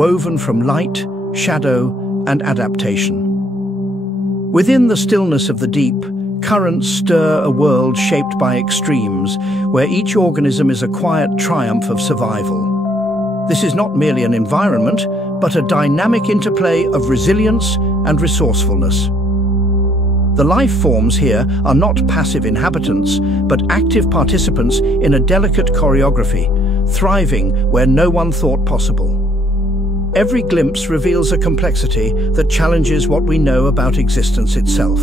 woven from light, shadow, and adaptation. Within the stillness of the deep, currents stir a world shaped by extremes, where each organism is a quiet triumph of survival. This is not merely an environment, but a dynamic interplay of resilience and resourcefulness. The life forms here are not passive inhabitants, but active participants in a delicate choreography, thriving where no one thought possible. Every glimpse reveals a complexity that challenges what we know about existence itself.